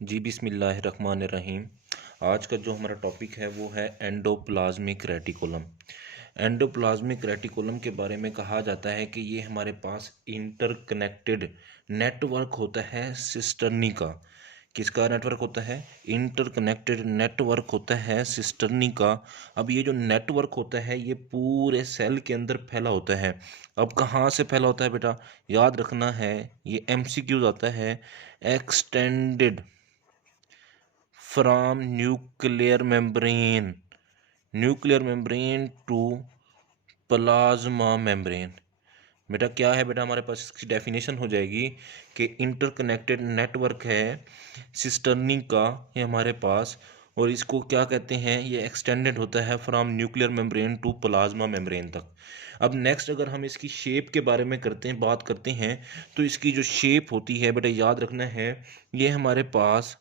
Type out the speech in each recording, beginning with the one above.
जी बिस्मिल्लाहिर्रहमानिर्रहीम। आज का जो हमारा टॉपिक है वो है एंडोप्लाज्मिक रेटिकुलम। एंडोप्लाज्मिक रेटिकुलम के बारे में कहा जाता है कि ये हमारे पास इंटरकनेक्टेड नेटवर्क होता है सिस्टर्नी का। किसका नेटवर्क होता है? इंटरकनेक्टेड नेटवर्क होता है सिस्टर्नी का। अब ये जो नेटवर्क होता है ये पूरे सेल के अंदर फैला होता है। अब कहाँ से फैला होता है बेटा? याद रखना है, ये एमसीक्यूज आता है। Extended from nuclear membrane to plasma membrane. बेटा क्या है बेटा, हमारे पास इसकी डेफिनेशन हो जाएगी कि इंटरकनेक्टेड नेटवर्क है सिस्टर्नी का ये हमारे पास, और इसको क्या कहते हैं, ये एक्सटेंडेड होता है from nuclear membrane to plasma membrane तक। अब नेक्स्ट अगर हम इसकी शेप के बारे में बात करते हैं, तो इसकी जो शेप होती है बेटा याद रखना है, ये हमारे पास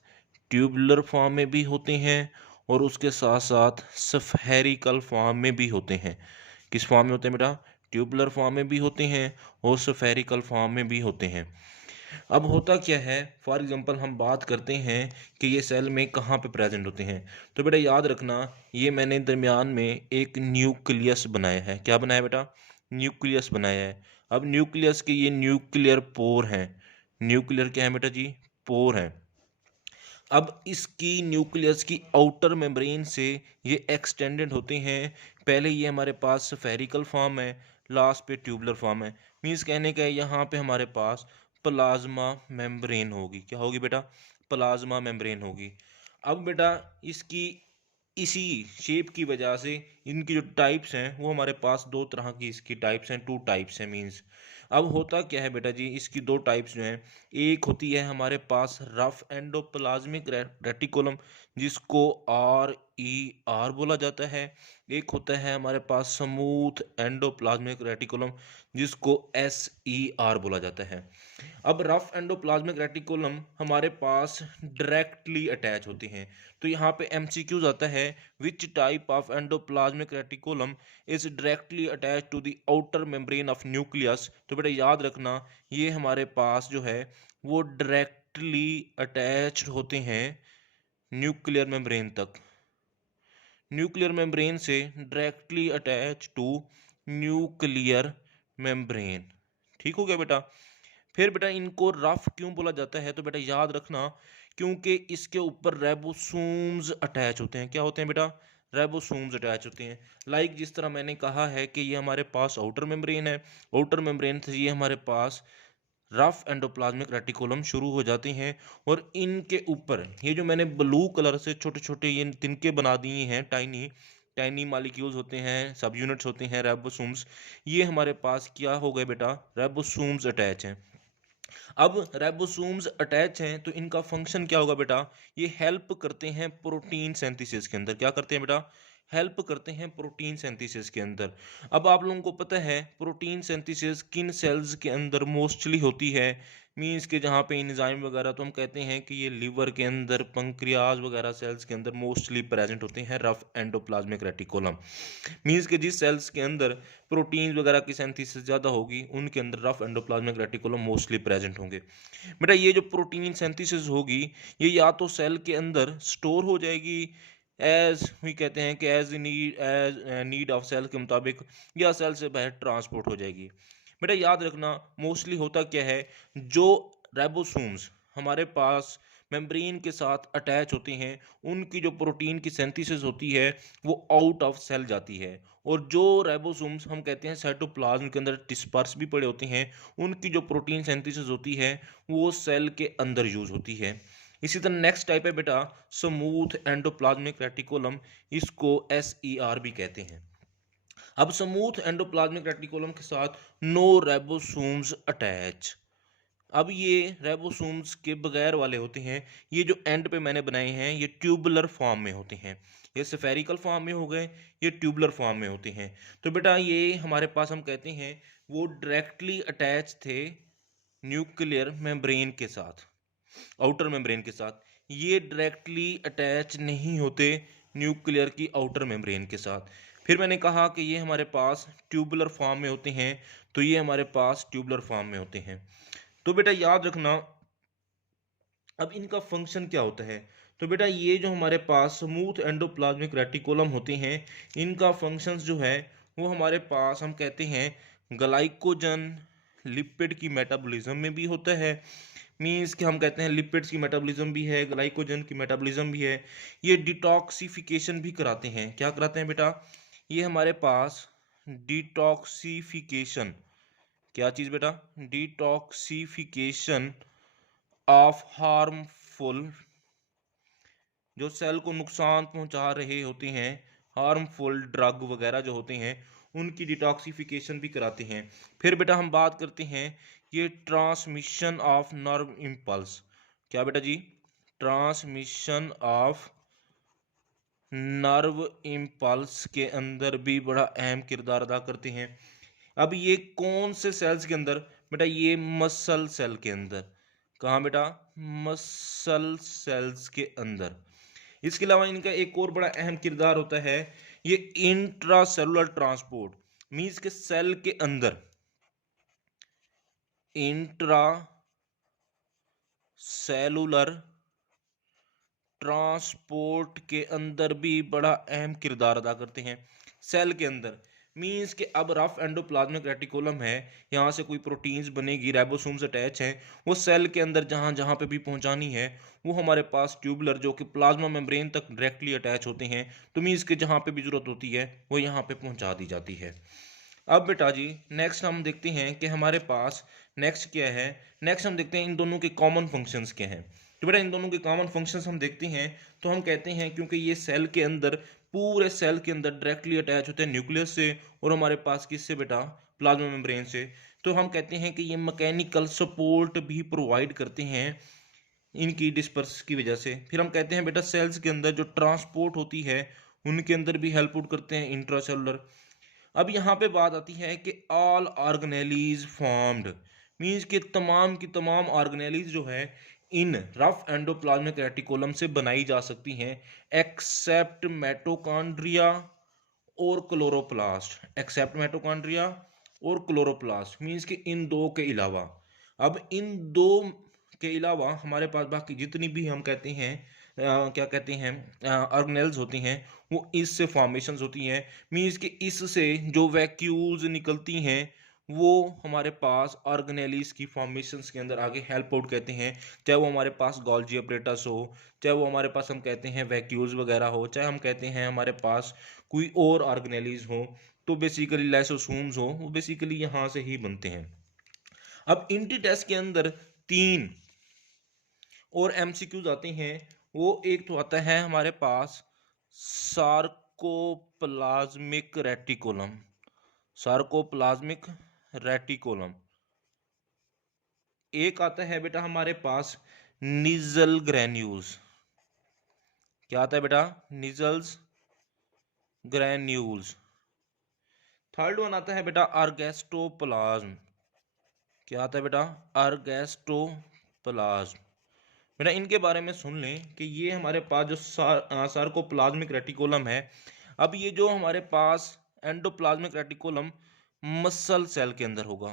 ट्यूबुलर फॉर्म में भी होते हैं और उसके साथ साथ स्फेरिकल फॉर्म में भी होते हैं। किस फॉर्म में होते हैं बेटा? ट्यूबुलर फॉर्म में भी होते हैं और स्फेरिकल फॉर्म में भी होते हैं। अब होता क्या है, फॉर एग्जांपल हम बात करते हैं कि ये सेल में कहाँ पे प्रेजेंट होते हैं। तो बेटा याद रखना, ये मैंने दरमियान में एक न्यूक्लियस बनाया है। क्या बनाया बेटा? न्यूक्लियस बनाया है। अब न्यूक्लियस के ये न्यूक्लियर पोर हैं। न्यूक्लियर क्या है बेटा जी? पोर हैं। अब इसकी न्यूक्लियस की आउटर मेम्ब्रेन से ये एक्सटेंडेड होते हैं। पहले ये हमारे पास स्फेरिकल फॉर्म है, लास्ट पे ट्यूबुलर फॉर्म है। मीन्स कहने का है यहाँ पे हमारे पास प्लाज्मा मेम्ब्रेन होगी। क्या होगी बेटा? प्लाज्मा मेम्ब्रेन होगी। अब बेटा इसकी इसी शेप की वजह से इनकी जो टाइप्स हैं वो हमारे पास दो तरह की इसकी टाइप्स हैं, टू टाइप्स हैं मीन्स। अब होता क्या है बेटा जी, इसकी दो टाइप्स जो हैं, एक होती है हमारे पास रफ एंडोप्लाज्मिक रेटिकुलम जिसको RER बोला जाता है। एक होता है हमारे पास स्मूथ एंडोप्लाज्मिक रेटिकुलम जिसको SER बोला जाता है। अब रफ एंडोप्लाज्मिक रेटिकुलम हमारे पास डायरेक्टली अटैच होते हैं। तो यहाँ पे एमसीक्यूज आता है, which type of endoplasmic reticulum is directly attach to the outer membrane of nucleus. तो बेटा याद रखना, ये हमारे पास जो है वो डायरेक्टली अटैच होते हैं न्यूक्लियर मेम्ब्रेन तक। न्यूक्लियर मेम्ब्रेन से directly attach to nuclear membrane. ठीक हो गया बेटा? फिर बेटा इनको रफ क्यों बोला जाता है? तो बेटा याद रखना, क्योंकि इसके ऊपर रेबोसोम्स अटैच होते हैं। क्या होते हैं बेटा? रेबोसोम्स अटैच होते हैं। लाइक जिस तरह मैंने कहा है कि ये हमारे पास आउटर मेम्ब्रेन है, आउटर मेम्ब्रेन से ये हमारे पास रफ एंडोप्लाज्मिक रेटिकुलम शुरू हो जाते हैं, और इनके ऊपर ये जो मैंने ब्लू कलर से छोटे छोटे ये तिनके बना दिए हैं, टाइनी टाइनी मालिक्यूल्स होते हैं, सब यूनिट्स होते हैं रेबोसोम्स। ये हमारे पास क्या हो गए बेटा? रेबोसोम्स अटैच हैं। अब रेबोसोम्स अटैच हैं तो इनका फंक्शन क्या होगा बेटा? ये हेल्प करते हैं प्रोटीन सिंथेसिस के अंदर। क्या करते हैं बेटा? हेल्प करते हैं प्रोटीन सिंथेसिस के अंदर। अब आप लोगों को पता है प्रोटीन सिंथेसिस किन सेल्स के अंदर मोस्टली होती है? मीन्स के जहाँ पे एंजाइम वगैरह, तो हम कहते हैं कि ये लिवर के अंदर, पंक्रियाज वगैरह सेल्स के अंदर मोस्टली प्रेजेंट होते हैं रफ एंडोप्लाज्मिक रेटिकुलम। मीन्स के जिस सेल्स के अंदर प्रोटीन वगैरह की सिंथेसिस ज़्यादा होगी उनके अंदर rough endoplasmic reticulum mostly present होंगे। बेटा ये जो प्रोटीन सिंथेसिस होगी ये या तो सेल के अंदर स्टोर हो जाएगी, एज भी कहते हैं कि एज नीड ऑफ सेल के मुताबिक, या सेल से बाहर ट्रांसपोर्ट हो जाएगी। बेटा याद रखना, मोस्टली होता क्या है, जो रेबोसोम्स हमारे पास मेम्ब्रेन के साथ अटैच होते हैं उनकी जो प्रोटीन की सिंथेसिस होती है वो आउट ऑफ सेल जाती है, और जो रेबोसोम्स हम कहते हैं साइटोप्लाज्म के अंदर डिस्पर्स भी पड़े होते हैं उनकी जो प्रोटीन सिंथेसिस होती है वो सेल के अंदर यूज होती है। इसी तरह नेक्स्ट टाइप है बेटा स्मूथ एंडोप्लाज्मिक रेटिकुलम, इसको SER भी कहते हैं। अब स्मूथ एंडोप्लाज्मिक रेटिकुलम के साथ नो रेबोसोम्स अटैच। अब ये रेबोसोम्स के बगैर वाले होते हैं, ये जो एंड पे मैंने बनाए हैं ये ट्यूबुलर फॉर्म में होते हैं। ये स्फेरिकल फॉर्म में हो गए, ये ट्यूबुलर फॉर्म में होते हैं। तो बेटा ये हमारे पास हम कहते हैं वो डायरेक्टली अटैच थे न्यूक्लियर मेम्ब्रेन के साथ, आउटर मेम्ब्रेन के साथ। ये डायरेक्टली अटैच नहीं होते न्यूक्लियर की आउटर मेम्ब्रेन के साथ। फिर मैंने कहा कि ये हमारे पास ट्यूबुलर फॉर्म में होते हैं, तो ये हमारे पास ट्यूबुलर फॉर्म में होते हैं। तो बेटा याद रखना, अब इनका फंक्शन क्या होता है? तो बेटा ये जो हमारे पास स्मूथ एंडोप्लाज्मिक रेटिकुलम होते हैं, इनका फंक्शंस जो है वो हमारे पास हम कहते हैं ग्लाइकोजन लिपिड की मेटाबॉलिज्म में भी होता है। मीन्स कि हम कहते हैं लिपिड्स की मेटाबॉलिज्म भी है, ग्लाइकोजन की मेटाबॉलिज्म भी है। ये डिटॉक्सिफिकेशन भी कराते हैं। क्या कराते हैं बेटा? ये हमारे पास डिटॉक्सिफिकेशन, क्या चीज़ बेटा? डिटॉक्सिफिकेशन ऑफ हार्मफुल, जो सेल को नुकसान पहुंचा रहे होते हैं, हार्मफुल ड्रग वगैरह जो होते हैं, उनकी डिटॉक्सिफिकेशन भी कराते हैं। फिर बेटा हम बात करते हैं ये ट्रांसमिशन ऑफ नर्व इम्पल्स। क्या बेटा जी? ट्रांसमिशन ऑफ नर्व इम्पल्स के अंदर भी बड़ा अहम किरदार अदा करते हैं। अब ये कौन से सेल्स के अंदर? बेटा ये मसल सेल के अंदर। कहाँ बेटा? मसल सेल्स के अंदर। इसके अलावा इनका एक और बड़ा अहम किरदार होता है ये इंट्रासेलुलर ट्रांसपोर्ट। मींस के सेल के अंदर इंट्रा सेलुलर ट्रांसपोर्ट के अंदर भी बड़ा अहम किरदार अदा करते हैं सेल के अंदर। मींस के अब रफ एंडोप्लाज्मिक रेटिकुलम है, यहाँ से कोई प्रोटीन्स बनेगी, राइबोसोम्स अटैच हैं, वो सेल के अंदर जहाँ जहाँ पे भी पहुँचानी है वो हमारे पास ट्यूबुलर जो कि प्लाज्मा मेम्ब्रेन तक डायरेक्टली अटैच होते हैं। तो मींस के जहाँ पे भी जरूरत होती है वो यहाँ पे पहुँचा दी जाती है। अब बेटा जी नेक्स्ट हम देखते हैं कि हमारे पास नेक्स्ट क्या है। नेक्स्ट हम देखते हैं इन दोनों के कॉमन फंक्शंस क्या हैं। तो बेटा इन दोनों के कॉमन फंक्शंस हम देखते हैं तो हम कहते हैं क्योंकि ये सेल के अंदर, पूरे सेल के अंदर डायरेक्टली अटैच होते हैं न्यूक्लियस से और हमारे पास किससे बेटा? प्लाज्मा मेम्ब्रेन से। तो हम कहते हैं कि ये मैकेनिकल सपोर्ट भी प्रोवाइड करते हैं इनकी डिस्पर्स की वजह से। फिर हम कहते हैं बेटा सेल्स के अंदर जो ट्रांसपोर्ट होती है उनके अंदर भी हेल्प आउट करते हैं इंट्रासेलुलर। अब यहाँ पे बात आती है कि ऑल ऑर्गेनेलीज फॉर्म्ड, मींस कि तमाम की तमाम ऑर्गेनेलीज जो है इन रफ एंडोप्लाज्मिक रेटिकुलम से बनाई जा सकती हैं एक्सेप्ट मेटोकॉन्ड्रिया और क्लोरोप्लास्ट। एक्सेप्ट मेटोकॉन्ड्रिया और क्लोरोप्लास्ट मींस कि इन दो के अलावा। अब इन दो के अलावा हमारे पास बाकी जितनी भी हम कहते हैं क्या कहते हैं ऑर्गेनेल्स होती हैं वो इससे फॉर्मेशंस होती हैं। मींस कि इससे जो वैक्यूल्स निकलती हैं वो हमारे पास ऑर्गेनेलिस की फॉर्मेशंस के अंदर आगे हेल्प आउट कहते हैं। चाहे वो हमारे पास गोल्जी अपरेटस हो, चाहे वो हमारे पास हम कहते हैं वैक्यूल्स वगैरह हो, चाहे हम कहते हैं हमारे पास कोई और ऑर्गेनेलिस हो, तो बेसिकली लाइसोसोम्स हो, वो बेसिकली यहाँ से ही बनते हैं। अब इंटी टेस्ट के अंदर 3 और एमसीक्यूज आते हैं। वो एक तो आता है हमारे पास सार्कोप्लाज्मिक रेटिकुलम, सार्कोप्लाज्मिक रेटिकुलम। एक आता है बेटा हमारे पास निजल ग्रैन्यूल्स। क्या आता है बेटा? निजल्स ग्रैन्यूल्स। थर्ड वन आता है बेटा अर्गेस्टोप्लाज्म। क्या आता है बेटा? अर्गेस्टोप्लाज्म। बेटा इनके बारे में सुन लें कि ये हमारे पास जो सार्कोप्लाज्मिक रेटिकुलम है, अब ये जो हमारे पास एंडोप्लाज्मिक रेटिकुलम मसल सेल के अंदर होगा।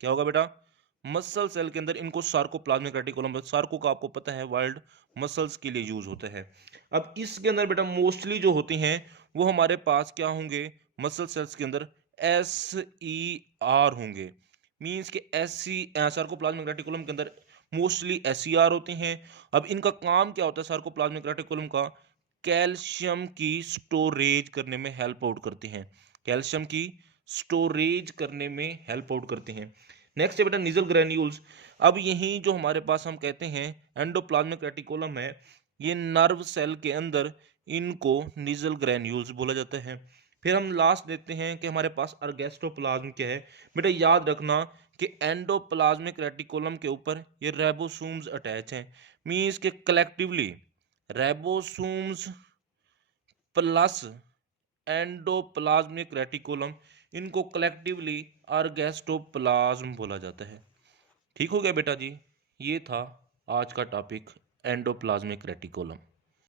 क्या होगा बेटा? मसल सेल के अंदर इनको सार्कोप्लाज्मिक रेटिकुलम, सार्को का आपको पता है वर्ड मसल्स के लिए यूज होता है। अब इसके अंदर बेटा मोस्टली जो होती हैं वो हमारे पास क्या होंगे? मसल सेल्स के अंदर SER होंगे। मींस के सार्कोप्लाज्मिक रेटिकुलम के अंदर मोस्टली SER होते हैं। अब इनका काम क्या होता है सार्कोप्लाज्मिक रेटिकुलम का? कैल्शियम की स्टोरेज करने में हेल्प आउट करते हैं। कैल्शियम की स्टोरेज करने में हेल्प आउट करते हैं। नेक्स्ट है बेटा निजल ग्रैन्यूल्स। अब यही जो हमारे पास हम कहते हैं एंडोप्लाज्मिक रेटिकुलम है, ये नर्व सेल के अंदर इनको निजल ग्रैन्यूल्स बोला जाता है। फिर हम लास्ट देखते हैं कि हमारे पास अर्गेस्टोप्लाज्म क्या है। बेटा याद रखना कि एंडोप्लाज्मिक रेटिकुलम के ऊपर ये राइबोसोम्स अटैच हैं। मींस के collectively ribosomes plus endoplasmic reticulum, इनको कलेक्टिवली अर्गेस्टोप्लाज्म बोला जाता है। ठीक हो गया बेटा जी? ये था आज का टॉपिक एंडोप्लाज्मिक रेटिकुलम।